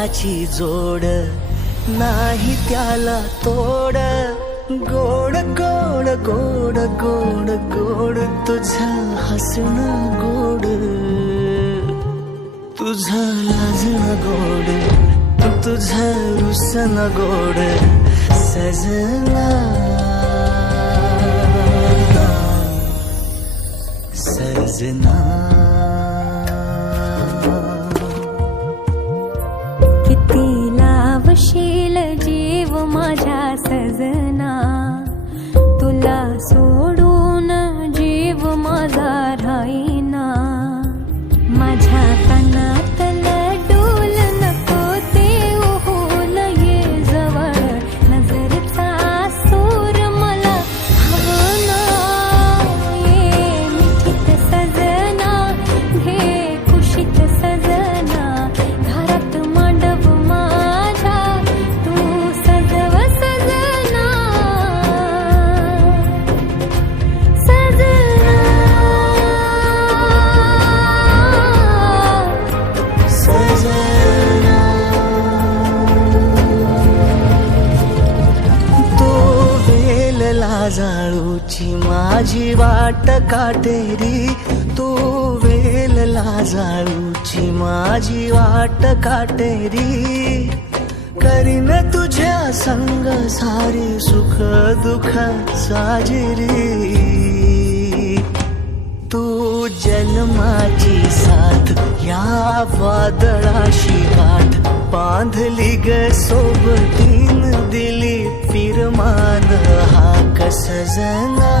जन्माची जोड, नाही त्याला तोड. गोड गोड गोड गोड गोड तुझं हसणं गोड, तुझं लाजणं गोड, तुझं रुसणं गोड सजना सजना. किती लावशील जीव माझ्या सजना, तुला सोडून जीव माझा राहीना. माझ्या कानातलं डोल नको ते ओहोल ये जवळ, नजरेचा सूर मला हवना. ये मिठीत सजना, घे कुशीत सजना, घरात मांडव माझ्या तू सजव सजना सजना सजना. तो वेल लाजाळूची माझी वाट काटेरी, तो वेल लाजाळूची माझी वाट काटेरी. करीन तुझ्या संग सारी सुख दुःख साजिरी. तू जन्माची साथ या वादळाशी गाठ, बांधली ग सोबतीन दिली फिरमान हाक सजना.